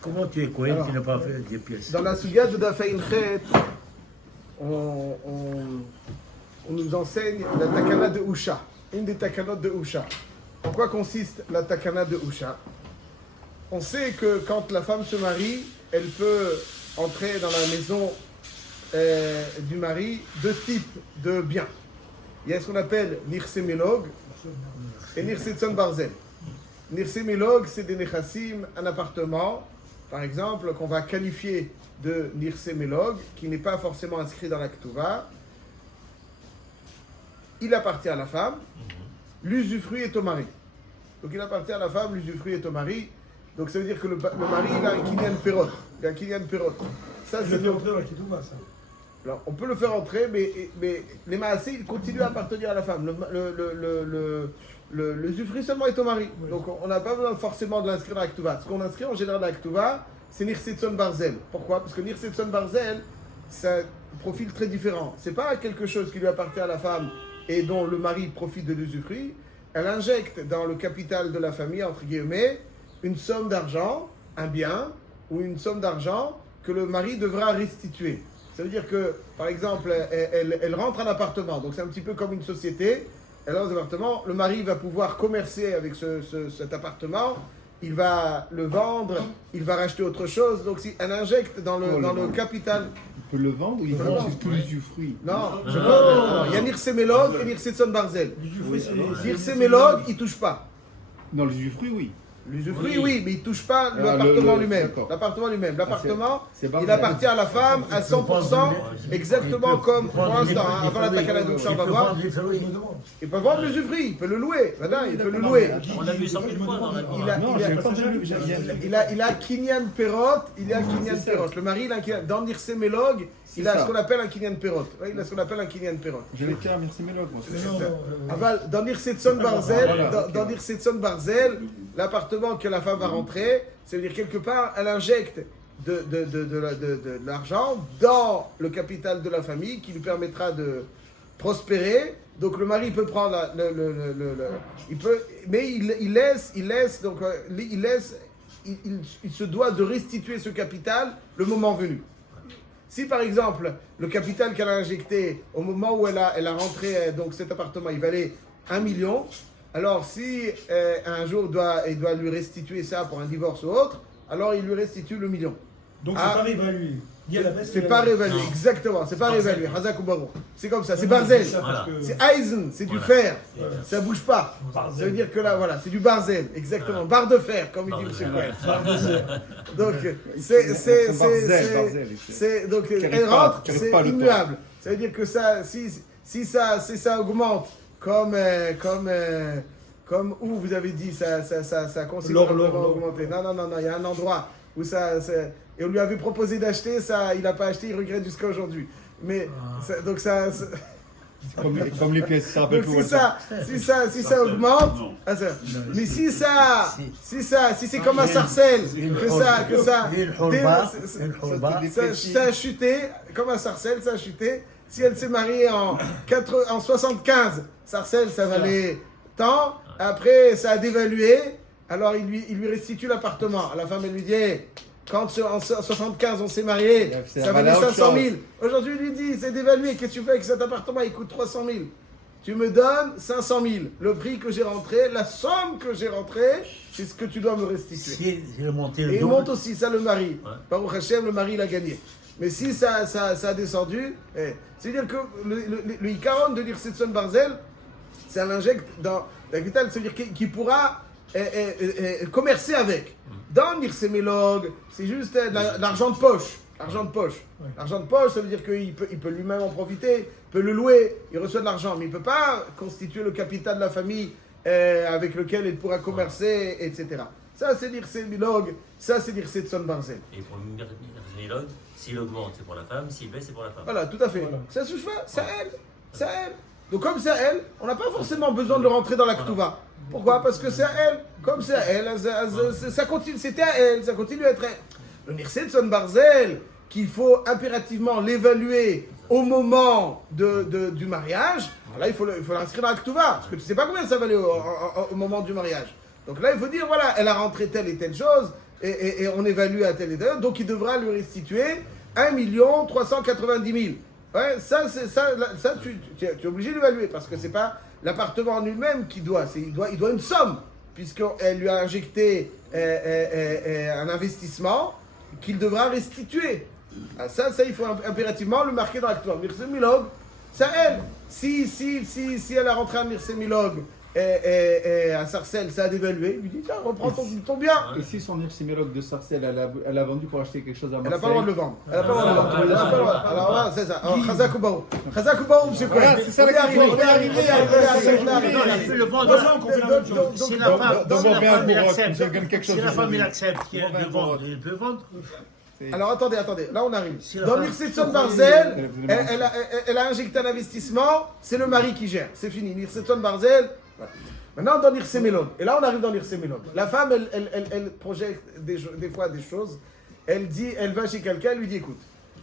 Comment tu es Cohen, tu n'as pas fait des pièces? Dans la Suga de Dafaïn Chet, on nous enseigne la takana de Usha, une des takanotes de Usha. En quoi consiste la takana de Usha? On sait que quand la femme se marie, elle peut entrer dans la maison du mari deux types de biens. Il y a ce qu'on appelle Nirsemelog et Nirsetson Barzel. Nirsemelog, c'est des nechassim, un appartement, par exemple, qu'on va qualifier de Nirsemelog, qui n'est pas forcément inscrit dans la Ketouva. Il appartient à la femme, l'usufruit est au mari. Donc il appartient à la femme, l'usufruit est au mari. Donc ça veut dire que le mari, il a un kinyan perot. Il a un kinyan perot. Ça, c'est le entrer dans la Ketouva, ça. Alors, on peut le faire entrer, mais les maasés, ils continuent à appartenir à la femme. Le usufruit seulement est au mari. Oui. Donc on n'a pas besoin forcément de l'inscrire dans la Ketouva. Ce qu'on inscrit en général dans la Ketouva, c'est Nirsetson Barzel. Pourquoi? Parce que Nirsetson Barzel, c'est un profil très différent. C'est pas quelque chose qui lui appartient à la femme et dont le mari profite de l'usufruit. Elle injecte dans le capital de la famille, entre guillemets, une somme d'argent, un bien, ou une somme d'argent que le mari devra restituer. Ça veut dire que, par exemple, elle rentre à l'appartement, donc c'est un petit peu comme une société. Elle rentre à l'appartement, le mari va pouvoir commercer avec cet appartement, il va le vendre, il va racheter autre chose. Donc si elle injecte dans le capital... Il peut le vendre ou il vend tout l'usufruit? Non, il y a Nirsemelog et Nirsetson Barzel. Nirsemelog, il ne touche pas. Non, l'usufruit, oui. L'usufruit, oui, mais il ne touche pas l'appartement lui-même. L'appartement lui-même. L'appartement, il appartient à la femme à 100%, exactement comme pour l'instant. Avant la takana de Usha, on va voir. Il peut vendre l'usufruit, il peut le louer. Il peut le louer. On l'a vu 100 000 fois dans la Il a Kinyan Perot, Le mari, il a un Kinyan. Dans Nirsemelog, il a ce qu'on appelle un Kinyan Perot. Il a ce qu'on appelle un Kinyan Perot. J'avais été à Nirsemelog, moi. Dans Nirsetson Barzel, l'appartement que la femme va rentrer, ça veut dire quelque part, elle injecte de l'argent dans le capital de la famille qui lui permettra de prospérer. Donc le mari peut prendre il se doit de restituer ce capital le moment venu. Si par exemple le capital qu'elle a injecté au moment où elle a rentré donc cet appartement, il valait 1 million. Alors, si un jour il doit lui restituer ça pour un divorce ou autre, alors il lui restitue le million. Donc, c'est pas réévalué. C'est pas réévalué, exactement. C'est pas réévalué. Hazak ou Baruch. C'est comme ça. C'est Barzel. C'est Eisen. C'est du fer. Ça bouge pas. Ça veut dire que là, voilà, c'est du Barzel. Exactement. Barre de fer, comme il dit M. Cohen. Donc, donc, elle rentre, c'est immuable. Ça veut dire que ça, si ça augmente, comme où vous avez dit, ça considérablement augmenté. Non, il y a un endroit où et on lui avait proposé d'acheter, ça, il n'a pas acheté, il regrette jusqu'à aujourd'hui. Mais, donc ça... Comme les pièces, ça rappelle donc si ça augmente, mais si c'est comme un sarcelle, ça a chuté, comme un sarcelle, ça a chuté. Si elle s'est mariée en 75, sarcelle, ça valait tant. Après, ça a dévalué. Alors, il lui restitue l'appartement. La femme, elle lui dit, hey, quand en 75, on s'est mariés, ça valait 500 000. Aujourd'hui, il lui dit, c'est dévalué. Qu'est-ce que tu fais avec cet appartement? Il coûte 300 000. Tu me donnes 500 000. Le prix que j'ai rentré, la somme que j'ai rentrée, c'est ce que tu dois me restituer. Et il monte aussi, ça, le mari. Baruch Hashem, le mari, il a gagné. Mais si ça a descendu, c'est-à-dire que le Ikaron de Nirsetson Barzel, c'est un injecte dans la capital, c'est-à-dire qu'il pourra commercer avec. Dans Nirsemelog, c'est juste l'argent de poche. L'argent de poche. L'argent de poche, ça veut dire qu'il peut lui-même en profiter, il peut le louer, il reçoit de l'argent, mais il ne peut pas constituer le capital de la famille avec lequel il pourra commercer, etc. Ça, c'est Nirsemelog, ça, c'est Nirsetson Barzel. Et pour Nirsemelog, s'il augmente, c'est pour la femme, s'il baisse, c'est pour la femme. Voilà, tout à fait. Voilà. Ça se fait, c'est à elle. C'est à elle. Donc, comme c'est à elle, on n'a pas forcément besoin de le rentrer dans la Ketouva. Pourquoi? Parce que c'est à elle. Comme c'est à elle, ça continue, c'était à elle, ça continue à être à elle. Le Nirsetson Barzel, qu'il faut impérativement l'évaluer au moment du mariage, là, il faut l'inscrire dans la Ketouva. Parce que tu ne sais pas combien ça valait au moment du mariage. Donc là, il faut dire, voilà, elle a rentré telle et telle chose, et on évalue à tel et tel, donc il devra lui restituer 1 390 000. Ouais, ça, tu es obligé d'évaluer, parce que c'est pas l'appartement en lui-même qui doit, il doit une somme, puisqu'elle lui a injecté un investissement qu'il devra restituer. Ah, ça, il faut impérativement le marquer dans l'actoire. Mirse Milog, ça elle. Si elle a rentré à Mirse Milog et à Sarcelles, ça a dévalué, il lui dit tiens, reprends ton bien. Et si son ipsimologue de Sarcelles, elle a vendu pour acheter quelque chose à Marseille. Elle n'a pas le droit de le vendre. Elle n'a pas le droit de le vendre. Elle n'a pas le droit. Alors là, c'est ça. Chazak ou Baou. Chazak ou Baou, monsieur Cohen. Voilà, c'est ça On la est arrivé, question. on est arrivé. Il peut le vendre. Si la femme, Donc, on fait un il gros accepte, je gagne quelque chose si la femme aujourd'hui. il accepte qu'elle On va le un vende, gros. il peut vendre. Alors attendez, là on arrive. Si la Dans femme- Nirsetson Barzel, elle a injecté un investissement, c'est le mari qui gère. C'est fini. Nirsetson Barzel. Voilà. Maintenant dans Nirse Melod. Et là on arrive dans Nirse Melod. La femme, elle projette des fois des choses. Elle va chez quelqu'un, elle lui dit écoute,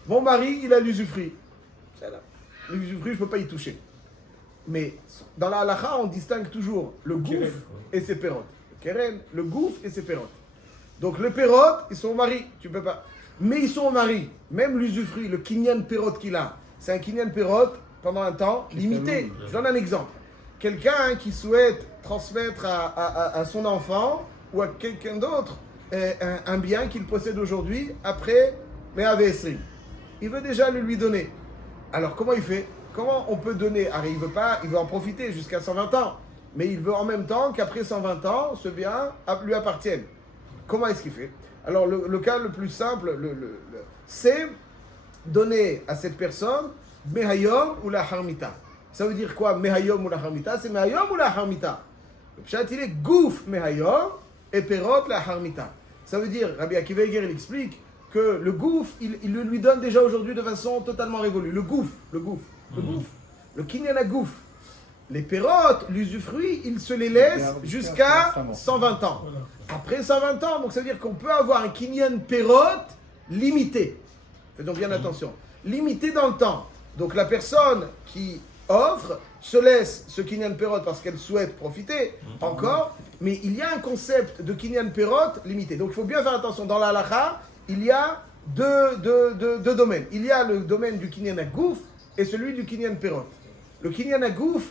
mon mari il a l'usufruit. L'usufruit, je ne peux pas y toucher. Mais dans la halakha, on distingue toujours le gouffre et ses pérotes. Le keren, le gouffre et ses pérotes. Donc les pérotes, ils sont au mari, tu peux pas. Mais ils sont au mari. Même l'usufruit, le kinyan pérote qu'il a, c'est un kinyan pérote pendant un temps limité. Je donne un exemple. Quelqu'un qui souhaite transmettre à son enfant ou à quelqu'un d'autre un bien qu'il possède aujourd'hui après Me'avesrim. Il veut déjà le lui donner. Alors comment il fait? Comment on peut donner? Alors il veut en profiter jusqu'à 120 ans. Mais il veut en même temps qu'après 120 ans, ce bien lui appartienne. Comment est-ce qu'il fait? Alors le cas le plus simple, c'est donner à cette personne Mehayom ou la Harmita. Ça veut dire quoi Mehayom ou la Harmita? C'est Mehayom ou la Harmita. Le pshat il est Gouf Mehayom et Perot la Harmita. Ça veut dire, Rabbi Akiva Eger il explique que le Gouf, il le lui donne déjà aujourd'hui de façon totalement révolue. Le Gouf, le Kinyan Gouf. Les pérotes, l'usufruit, il se les laisse jusqu'à 120 ans. Après 120 ans, donc ça veut dire qu'on peut avoir un kinyan pérote limité. Faisons bien attention. Limité dans le temps. Donc la personne qui offre se laisse ce kinyan pérote parce qu'elle souhaite profiter encore, mais il y a un concept de kinyan pérote limité. Donc il faut bien faire attention. Dans la halakha, il y a deux domaines. Il y a le domaine du kinyan agouf et celui du kinyan pérote. Le kinyan agouf,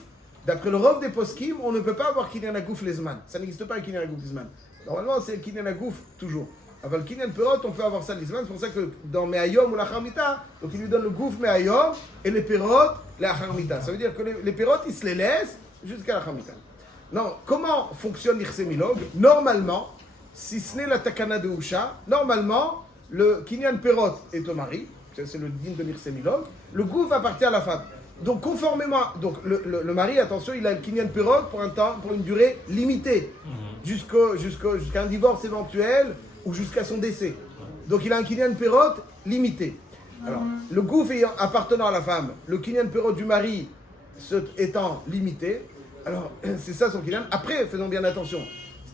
d'après le Rov des Poskim, on ne peut pas avoir Kinyan Agouf Lezman. Ça n'existe pas un Kinyan Agouf Lezman. Normalement, c'est le Kinyan Agouf toujours. Avec le Kinyan Perot, on peut avoir ça Lezman. C'est pour ça que dans Me'ayom ou la Harmita, donc il lui donne le Gouf Me'ayom et les Perot, la Harmita. Ça veut dire que les Perot, ils se les laissent jusqu'à la Harmita. Non, comment fonctionne l'Irsemilog? Normalement, si ce n'est la Takana de Usha, normalement, le Kinyan Perot est au mari. C'est le din de l'Irsemilog. Le Gouf appartient à la femme. Donc conformément, donc le mari, attention, il a le kinyan perot pour un temps, pour une durée limitée, jusqu'à un divorce éventuel ou jusqu'à son décès. Donc il a un kinyan perot limité. Alors le gouf appartenant à la femme, le kinyan perot du mari étant limité, alors c'est ça son kinyan. Après, faisons bien attention.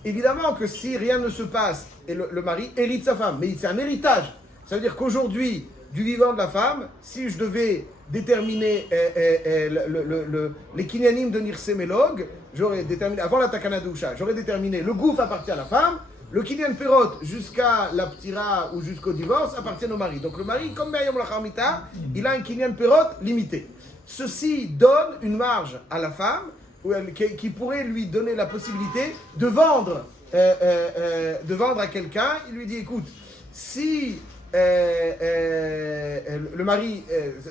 Évidemment que si rien ne se passe et le mari hérite sa femme, mais c'est un héritage. Ça veut dire qu'aujourd'hui, du vivant de la femme, si je devais déterminer les kinyanim de Nirsemélog, j'aurais déterminé, avant la Takana Doucha, j'aurais déterminé le gouf appartient à la femme, le kinyan perot jusqu'à la ptira ou jusqu'au divorce appartient au mari. Donc le mari, comme Me'ayom la Harmita, il a un kinyan perot limité. Ceci donne une marge à la femme qui pourrait lui donner la possibilité de vendre à quelqu'un. Il lui dit écoute, si le mari,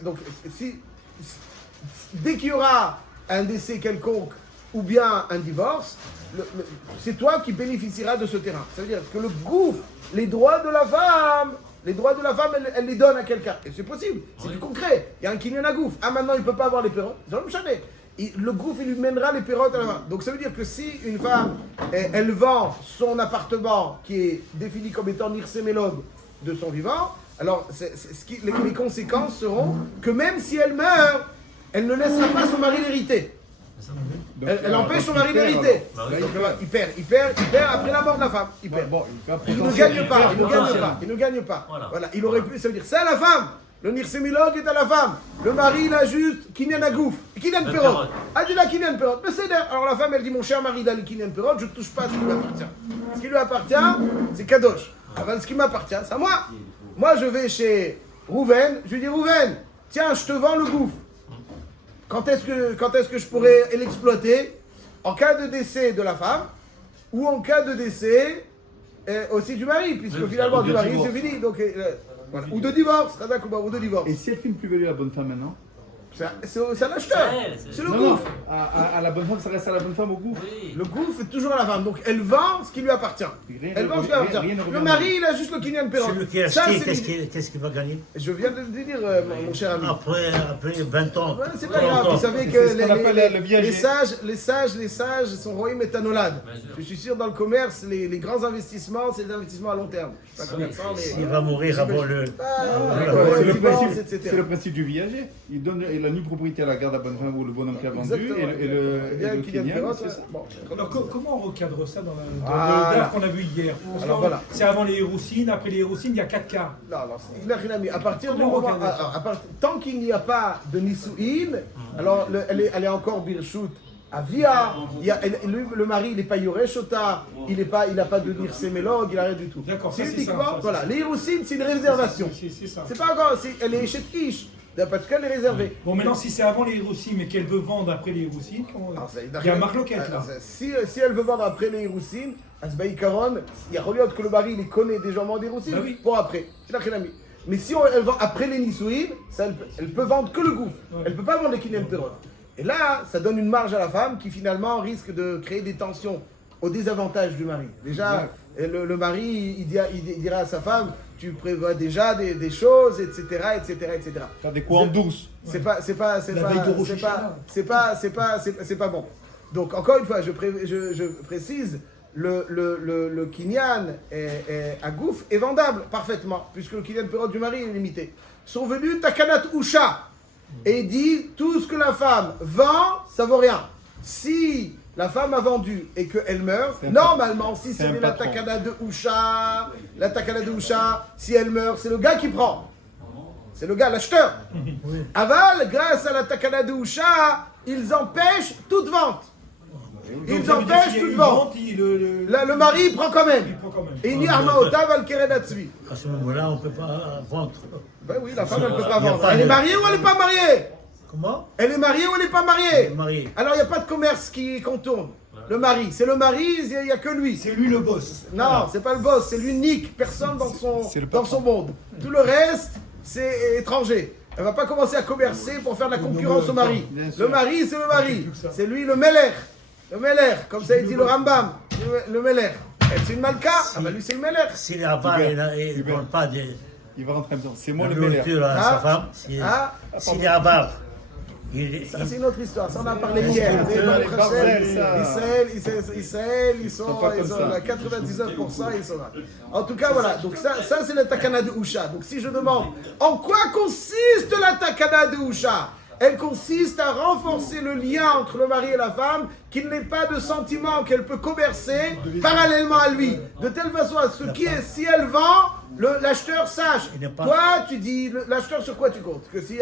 donc dès qu'il y aura un décès quelconque ou bien un divorce, c'est toi qui bénéficieras de ce terrain. Ça veut dire que le gouffre, les droits de la femme, elle les donne à quelqu'un. Et c'est possible, c'est du concret. Il y a un kinyan à gouffre. Ah, maintenant il ne peut pas avoir les pérotes. Le gouffre, il lui mènera les pérotes à la main. Donc ça veut dire que si une femme, elle vend son appartement qui est défini comme étant nirsemélog de son vivant, alors les conséquences seront que même si elle meurt, elle ne laissera pas son mari l'hériter. Elle empêche son mari d'hériter. Donc il perd après la mort de la femme. Il perd. Il ne gagne pas. Voilà. Il aurait pu, ça veut dire, c'est à la femme. Le nirsemilog est à la femme. Le mari, il a juste kinyan agouf. Kinyan perot. Ah, il a kinyan perot. Mais c'est d'ailleurs. Alors la femme, elle dit, mon cher mari, il a le kinyan perot, je ne touche pas à ce qui lui appartient. Ce qui lui appartient, c'est kadosh. Aval, ce qui m'appartient, c'est à moi. Moi, je vais chez Rouven, je lui dis Rouven, tiens, je te vends le gouffre. Quand est-ce que je pourrais l'exploiter? En cas de décès de la femme ou en cas de décès aussi du mari, puisque finalement du mari c'est fini. Donc, voilà. Ou de divorce, ou de divorce. Et si elle fait une plus-value à la bonne femme maintenant? C'est un acheteur, c'est le gouffre. À la bonne femme, ça reste à la bonne femme au gouffre. Oui. Le gouffre est toujours à la femme, donc elle vend ce qui lui appartient. Elle vend ce qui lui appartient. Le mari, il a juste le Kinyan Perron. Celui qui a Ça, acheté, c'est qu'est-ce qu'il va gagner? Je viens de le dire, mon cher ami. Après 20 ans. Ouais, c'est pas grave, 30 ans. vous savez C'est ce qu'on que appelle le viager. les sages sont royaumes étanolades. Bien sûr. Je suis sûr, dans le commerce, les grands investissements, c'est des investissements à long terme. Pas commerçant, mais... Il va mourir avant le. C'est le le divorce, principe- etc. c'est le principe du viager. Il donne la nue propriété à la garde à bonne femme ou le bonhomme qui a vendu Exactement. et le Kylian Kenyan, Perron, c'est ça. bon. Alors, comment on recadre ça dans le Voilà. DAF qu'on a vu hier? Parce Alors, que voilà. C'est avant les Héroussines, après les Héroussines, il y a 4 cas. Non, il n'a rien à mis. À partir du Comment on moment, regarde ça tant qu'il n'y a pas de Nisu'in, alors elle est encore Birshut. Avia, le mari, il n'est pas Yoreshota, il n'a pas de Nirsemelog, il n'a rien du tout. D'accord, C'est ça, c'est uniquement, ça. voilà, les Hirousines, c'est une réservation. C'est ça. C'est pas encore, elle est chez Ish, parce qu'elle est réservée. Bon, maintenant, si c'est avant les Héroussines, mais qu'elle veut vendre après les Héroussines, Alors, ça, il y a un marloquette là. Si elle veut vendre après les Hirousines, Asbaï Karon, il y a relié que le mari il connaît déjà des Hirousines Bah oui. pour après. Il n'a rien à mis. Mais si elle vend après les Nisouïn, elle peut vendre que le gouffre. Ouais. Elle ne peut pas vendre les Kinyan Perot. Et là, ça donne une marge à la femme qui finalement risque de créer des tensions au désavantage du mari. Déjà, le mari, il dira à sa femme, tu prévois déjà des choses, etc., etc., etc. Faire des coups en douce. C'est pas bon. Donc encore une fois, je précise, le Kinyan à gouffre est vendable parfaitement, puisque le Kinyan Perot du mari est limité. Sont venus Takanat Usha et dit tout ce que la femme vend, ça vaut rien. Si la femme a vendu et qu'elle meurt, normalement, si c'est un c'est la patron. Takana de Usha, si elle meurt, c'est le gars qui prend. C'est le gars, l'acheteur. Aval, grâce à la Takana de Usha, ils empêchent toute vente. Ils empêchent toute vente. Le mari, il prend quand même. Il prend quand même. Et il dit Armaota val keredatsvi. À ce moment-là, on ne peut pas vendre. Ben oui, la femme, elle ne peut pas Il y a vendre. pas Elle est de- mariée ou elle n'est pas mariée? Comment? Elle est mariée ou elle n'est pas mariée? Marié. Alors, il n'y a pas de commerce qui contourne. Le mari, c'est le mari, il n'y a que lui. C'est lui le boss. Non, c'est pas le boss, c'est l'unique personne C'est le dans son monde. Tout le reste, c'est étranger. Elle va pas commencer à commercer pour faire de la concurrence au mari. bien sûr. Le mari, c'est le mari. C'est lui le Meller. Le Meller, comme ça il dit le Rambam. Le Meller. Elle, c'est une Malka. Ah bah lui, c'est le Meller. Si la femme Hubert, il ne Hubert. vend pas de Il va rentrer en même temps. C'est moi la le bel nourriture à Ah. sa femme, s'il est avare, Ça, c'est une autre histoire. Ça, on en a parlé hier. que Mais Baruch les barbels, Hashem, ça. Israël, ils sont pas comme ça. à 99%, ils sont là. En tout cas, voilà. Donc, ça c'est la takana de Usha. Donc, si je demande en quoi consiste la takana de Usha, elle consiste à renforcer le lien entre le mari et la femme, qu'il n'ait pas de sentiment qu'elle peut commercer parallèlement à lui. De telle façon à ce qui est, si elle vend, l'acheteur sache. Il n'est pas- Toi, tu dis, l'acheteur sur quoi tu comptes? Que si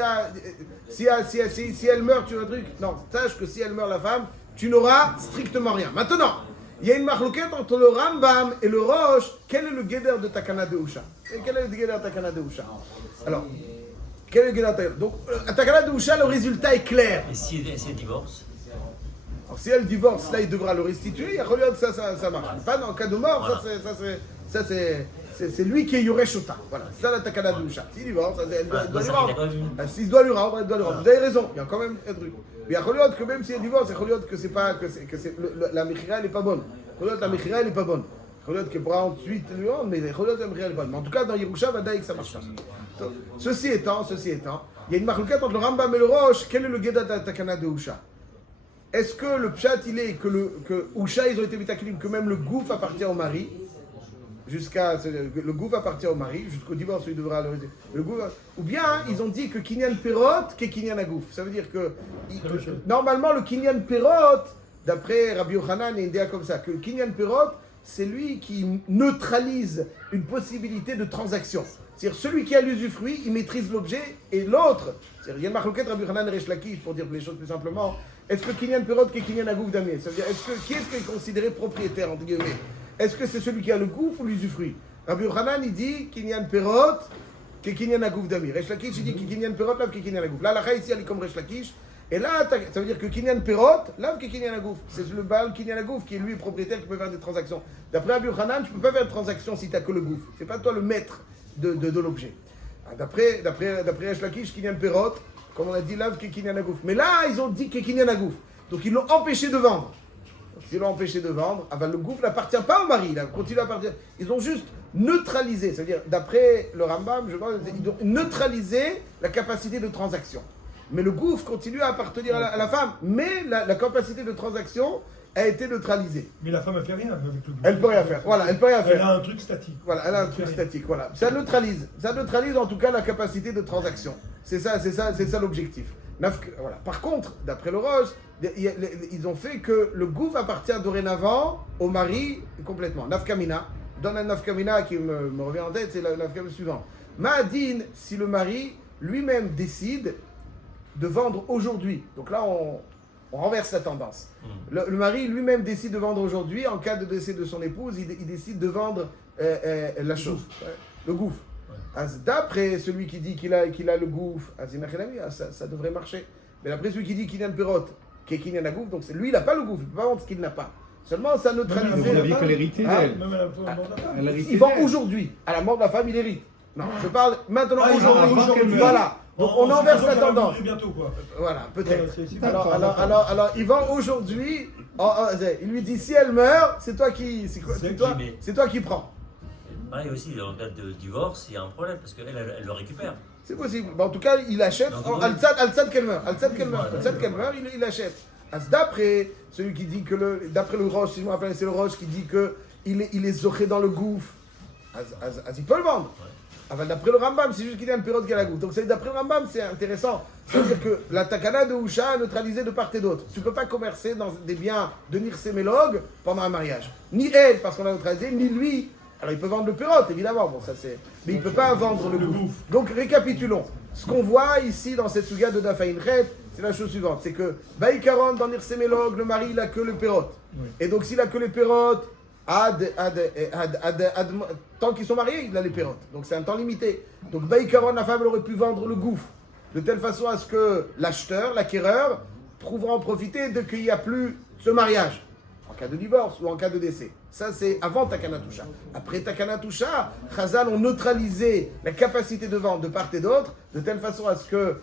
elle meurt, tu veux un truc? Non, sache que si elle meurt, la femme, tu n'auras strictement rien. Maintenant, il y a une marloquette entre le Rambam et le Roche. Quel est le guédère de Takana de Usha? Et quel est le guédère de Takana de Usha? Alors, quel est le guédère de Takana? Donc, à Takana de Usha, le résultat est clair. Et si elle divorce? Alors, si elle divorce, là, il devra le restituer. Il y a regarde, ça marche. Pas dans le cas de mort, Voilà. c'est lui qui est Yoreshota. Voilà, c'est ça la Takana de Usha. S'il divorce, elle doit lui ça, rendre. il a quand même- Ah, s'il doit lui rendre, elle doit lui rendre. Vous avez raison, il y a quand même un truc. Mais il y a Choliot que même si elle divorce, il y a Choliot que c'est pas, la Mechira, elle n'est pas bonne. Choliot, la Mechira, elle n'est pas bonne. Choliot qui pourra ensuite lui rendre, mais Choliot, la Mechira, elle est bonne. Mais en tout cas, dans Yerusha, Vadaïk, ça marche pas. Donc, ceci étant, il y a une marloquette entre le Rambam et le Roche. Quel est le Geda de la Takana de Usha? Est-ce que le pshat il est que Usha ils ont été mitakilim, que même le gouffre appartient au mari, le gouffre appartient au mari, jusqu'au divorce il devra le gouffre, ou bien ils ont dit que Kinyan Perot qu'est Kinyan Agouf. Ça veut dire que normalement le Kinyan Perot, d'après Rabbi Yochanan, il y a une idée comme ça, que le Kinyan Perot c'est lui qui neutralise une possibilité de transaction. C'est-à-dire celui qui a l'usufruit, il maîtrise l'objet, et l'autre, c'est-à-dire il y a une marloquette Rabbi Yochanan et Resh Lakish, pour dire les choses plus simplement. Est-ce que Kinyan Perot qu'est Kinyan Agouf d'Amé? Ça veut dire, qui est-ce qui est considéré propriétaire, entre guillemets? Est-ce que c'est celui qui a le gouffre ou l'usufruit? Rabbi Yochanan, il dit Kinyan Perot, que Kinyan Agouf Dami. Resh Lakish, il dit que Kinyan Perot, là, que Kinyan Agouf. Là, la Chaï ici, elle est comme Resh Lakish. Et là, ça veut dire que Kinyan Perot, là, que Kinyan Agouf. C'est le Baal Kinyan Agouf qui est lui propriétaire qui peut faire des transactions. D'après Rabbi Yochanan, tu ne peux pas faire de transaction si tu n'as que le Gouf. C'est pas toi le maître de l'objet. D'après Resh Lakish, Kinyan Perot, comme on a dit, là, que Kinyan Agouf. Mais là, ils ont dit que Kinyan Agouf. Donc ils l'ont empêché de vendre. Ils l'ont empêché de vendre. Le gouffre n'appartient pas au mari. Il continue à appartenir. Ils ont juste neutralisé. C'est-à-dire, d'après le Rambam, je pense, ils ont neutralisé la capacité de transaction. Mais le gouffre continue à appartenir à la femme. Mais la capacité de transaction a été neutralisée. Mais la femme ne fait rien avec le gouffre. Elle peut rien faire. Voilà, elle peut rien faire. Elle a un truc statique. Voilà, elle a un truc statique. Voilà. Ça neutralise en tout cas la capacité de transaction. C'est ça l'objectif. Voilà. Par contre, d'après le Roche, ils ont fait que le gouffre appartient dorénavant au mari complètement. Nafkamina, donne un nafkamina qui me revient en tête, c'est la nafkamina suivante. Ma'adin, si le mari lui-même décide de vendre aujourd'hui, donc là on renverse la tendance. Le mari lui-même décide de vendre aujourd'hui, en cas de décès de son épouse, il décide de vendre la chose, le gouffre. D'après celui qui dit qu'il a le gouffre, ça devrait marcher. Mais d'après celui qui dit qu'il y a un perot, qui est Kinyan Agouf, donc lui il n'a pas le gouffre, il ne peut pas vendre ce qu'il n'a pas. Seulement ça neutralise. Vous aviez qu'elle héritait d'elle. Il vend aujourd'hui, à la mort de la femme, il hérite. Non, je parle maintenant aujourd'hui. Voilà. Donc on inverse la tendance. Bientôt, quoi. Voilà, peut-être. Alors il vend aujourd'hui. Il lui dit si elle meurt, c'est toi qui prends. Pareil aussi, en cas de divorce, il y a un problème parce qu'elle le récupère. C'est possible. En tout cas, il achète. Al-Tzad qu'elle meurt. Il achète. D'après celui qui dit que d'après le Roche, si je me rappelle, c'est le Roche qui dit que il est zoché dans le gouffre. Il peut le vendre. D'après le Rambam, c'est juste qu'il y a une période qui a la goutte. Donc d'après le Rambam, c'est intéressant. C'est-à-dire que la takana de Husha a neutralisé de part et d'autre. Tu ne peux pas commercer dans des biens de Nirsémélog pendant un mariage. Ni elle, parce qu'on a neutralisé, ni lui. Alors il peut vendre le pérote, évidemment, bon, ça c'est... mais il ne peut pas vendre le gouffre. Donc récapitulons. Ce qu'on voit ici dans cette suga de Dafaïnchet, c'est la chose suivante. C'est que Baïkaron, dans Nirsémélog, le mari, il n'a que le pérote. Oui. Et donc s'il n'a que le pérote, tant qu'ils sont mariés, il a les pérotes. Donc c'est un temps limité. Donc Baïkaron, la femme, elle aurait pu vendre le gouffre de telle façon à ce que l'acheteur, l'acquéreur, pourra en profiter de qu'il n'y a plus ce mariage. En cas de divorce ou en cas de décès. Ça, c'est avant Takana Tusha. Après Takana Tusha, Chazal ont neutralisé la capacité de vente de part et d'autre, de telle façon à ce que,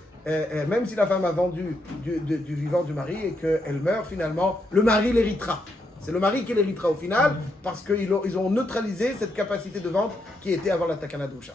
même si la femme a vendu du vivant du mari et qu'elle meurt finalement, le mari l'héritera. C'est le mari qui l'héritera au final, parce qu'ils ont neutralisé cette capacité de vente qui était avant la Takana Tusha.